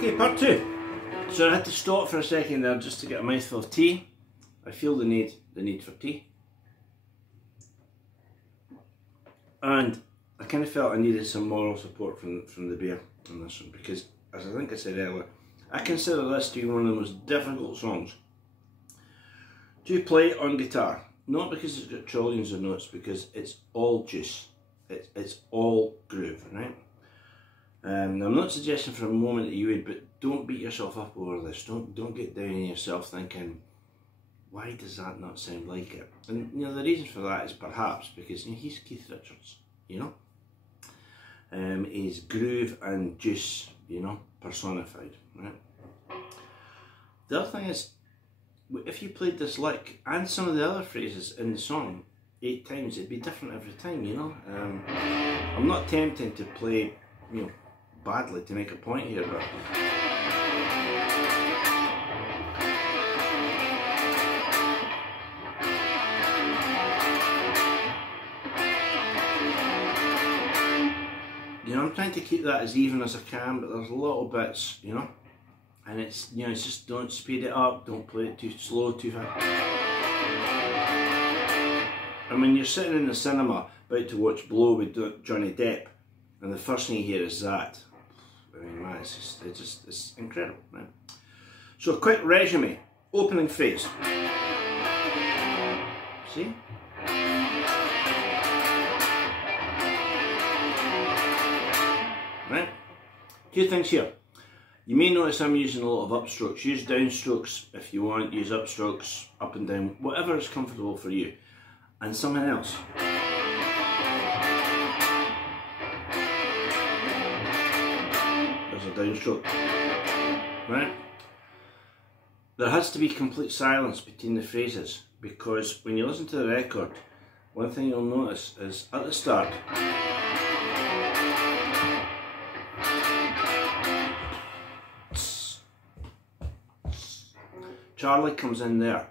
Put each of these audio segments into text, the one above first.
Okay, part two. So I had to stop for a second there just to get a mouthful of tea. I feel the need for tea. And I kind of felt I needed some moral support from the beer on this one, because, as I think I said earlier, I consider this to be one of the most difficult songs to play on guitar. Not because it's got trillions of notes, because it's all juice. It's all groove, right? I'm not suggesting for a moment that you would, but don't beat yourself up over this. Don't get down on yourself thinking, why does that not sound like it? And you know, the reason for that is perhaps because he's Keith Richards, he's groove and juice, personified, right? The other thing is, if you played this lick and some of the other phrases in the song 8 times, it'd be different every time, I'm not attempting to play, badly to make a point here, but I'm trying to keep that as even as I can, but there's little bits, and it's just don't speed it up, don't play it too slow, too fast. And when you're sitting in the cinema about to watch Blow with Johnny Depp, and the first thing you hear is that, I mean, man, it's incredible, right? So, a quick resume. Opening phrase. See? Right? 2 things here. You may notice I'm using a lot of upstrokes. Use downstrokes if you want. Use upstrokes, up and down, whatever is comfortable for you. And something else. There's a downstroke. Right? There has to be complete silence between the phrases, because when you listen to the record, one thing you'll notice is at the start, Charlie comes in there,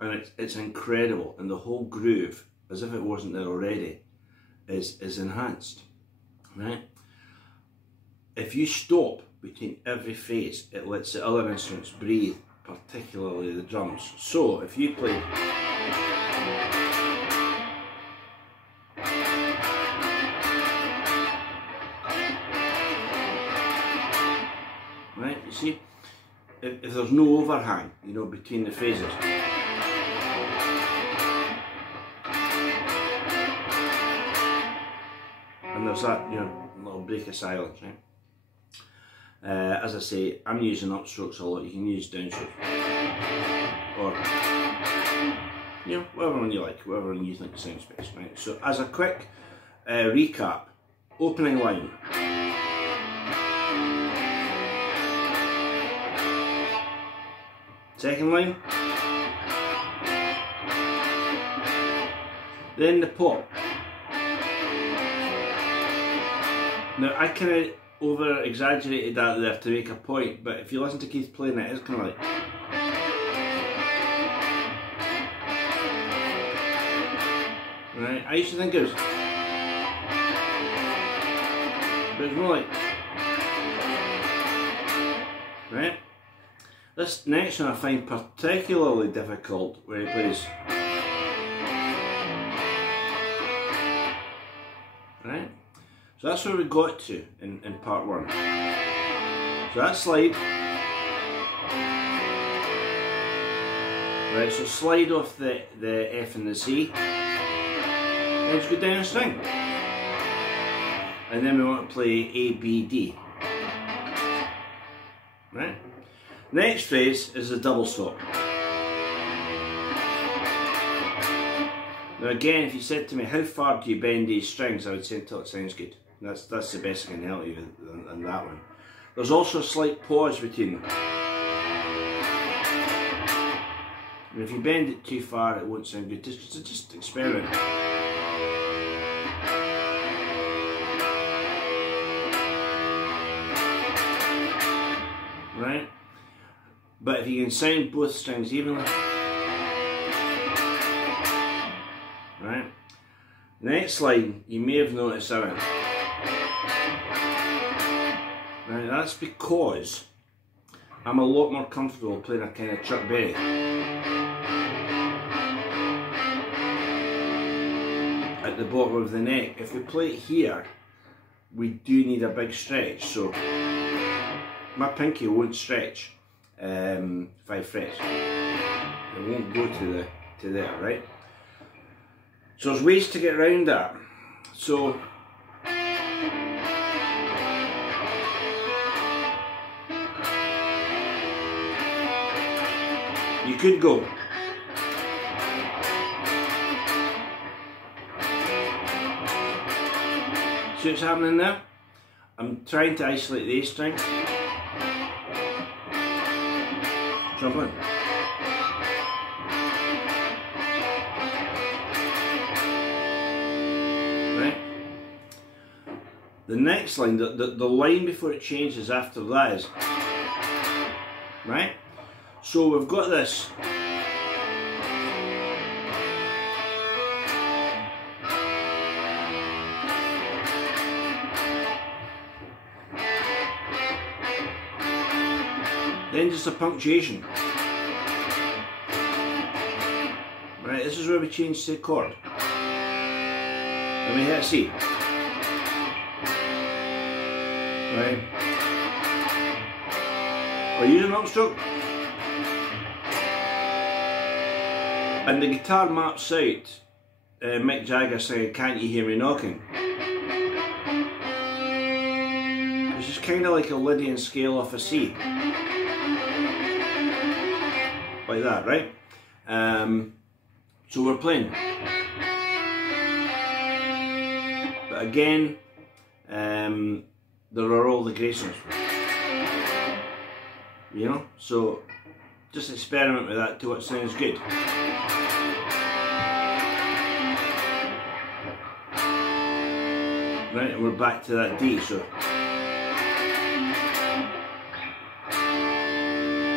and it's incredible, and the whole groove, as if it wasn't there already, is enhanced, right? If you stop between every phrase, it lets the other instruments breathe, particularly the drums. So if you play, right, you see, if there's no overhang, between the phrases, and there's that, little break of silence, right? As I say, I'm using upstrokes a lot. You can use downstrokes, or whatever one you like, whatever one you think sounds best, right? So, as a quick recap, opening line. Second line. Then the pop. Now, I kind of over exaggerated that there to make a point, but if you listen to Keith playing it, it's kind of like, right? I used to think it was, but it's more like, right? This next one I find particularly difficult, where he plays, right? So that's where we got to in part 1. So that slide, right, so slide off the F and the C, then just go down a string. And then we want to play A, B, D. Right? Next phrase is the double stop. Now again, if you said to me, how far do you bend these strings, I would say until it sounds good. That's the best I can help you with on that one. There's also a slight pause between them. And if you bend it too far, it won't sound good. Just experiment. Right? But if you can sound both strings evenly, right? Next line, you may have noticed that. Now that's because I'm a lot more comfortable playing a kind of Chuck Berry. At the bottom of the neck. If we play it here, we do need a big stretch, so my pinky won't stretch 5 frets. It won't go to there, right? So there's ways to get around that. So you could go see what's happening there? I'm trying to isolate the A string. Jump in. Right? The next line, the line before it changes after that is, right? So we've got this. Then just a punctuation. Right, this is where we change the chord. And we hit C. Right. Or use an upstroke. And the guitar maps out Mick Jagger saying, "Can't you hear me knocking?" Which is kind of like a Lydian scale off a C. Like that, right? So we're playing. But again, there are all the grace notes. You know? So just experiment with that till it sounds good. Right, and we're back to that D, so.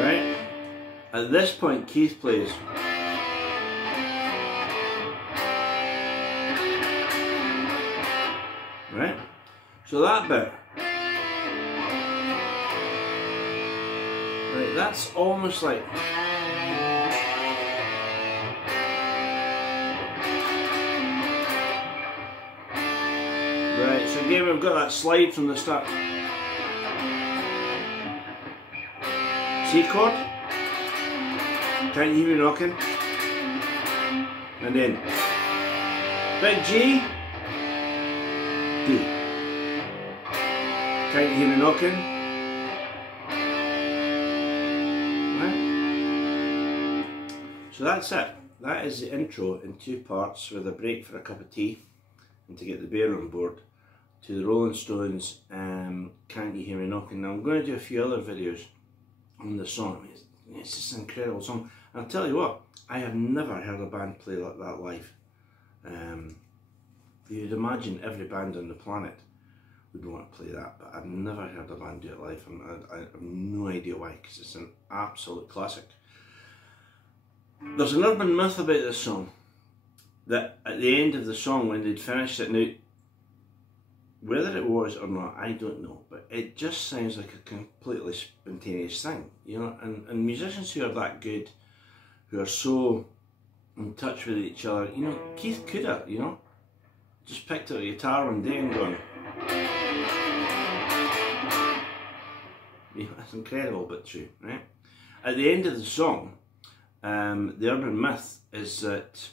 Right? At this point, Keith plays. Right? So that bit. Right, that's almost like. Right, so again we've got that slide from the start. C chord. Can't you hear me knocking? And then big G, D. Can't you hear me knocking? Right. So that's it. That is the intro in 2 parts with a break for a cup of tea and to get the bear on board to the Rolling Stones. Can't You Hear Me Knocking? Now I'm going to do a few other videos on the song. It's just an incredible song. And I'll tell you what, I have never heard a band play like that live. You'd imagine every band on the planet would want to play that, but I've never heard a band do it live. I have no idea why, because it's an absolute classic. There's an urban myth about this song, that at the end of the song when they'd finished it, now whether it was or not, I don't know, but it just sounds like a completely spontaneous thing, you know, and musicians who are that good, who are so in touch with each other, you know, Keith could have, you know, just picked up a guitar one day and gone, you know, that's incredible but true, right? At the end of the song, the urban myth is that,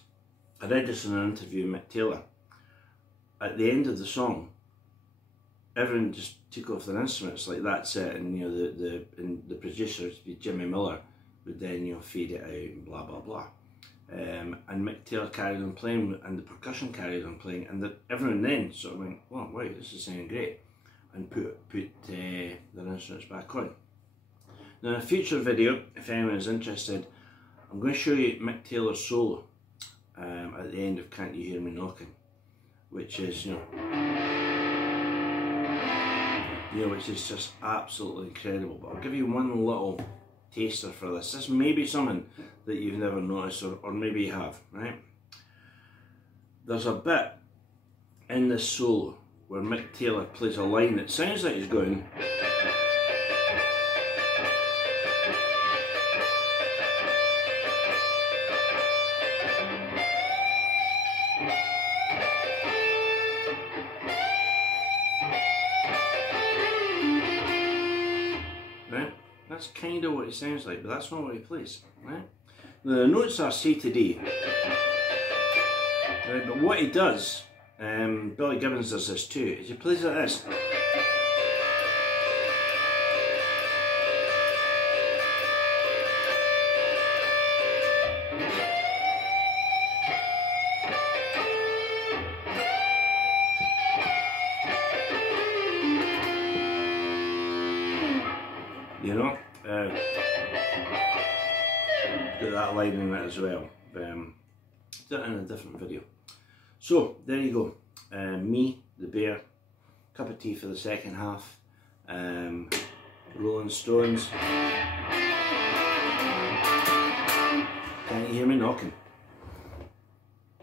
I read this in an interview with Mick Taylor, at the end of the song, everyone just took off their instruments, like that's it, and you know the producers, Jimmy Miller, would then, you know, fade it out and blah blah blah, and Mick Taylor carried on playing, and the percussion carried on playing, and everyone then sort of went, "Oh wow, this is sounding great," and put their instruments back on. Now in a future video, if anyone is interested, I'm going to show you Mick Taylor's solo at the end of Can't You Hear Me Knocking, which is, you know, which is just absolutely incredible. But I'll give you one little taster for this. This may be something that you've never noticed, or maybe you have, right? There's a bit in this solo where Mick Taylor plays a line that sounds like he's going, That's kind of what he sounds like, but that's not what he plays. Right? The notes are C to D. Right, but what he does, Billy Gibbons does this too, is he plays like this. You know, got that line in it as well. Did it in a different video. So there you go. Me, the Bear, cup of tea for the second half. Rolling Stones. Can you hear me knocking?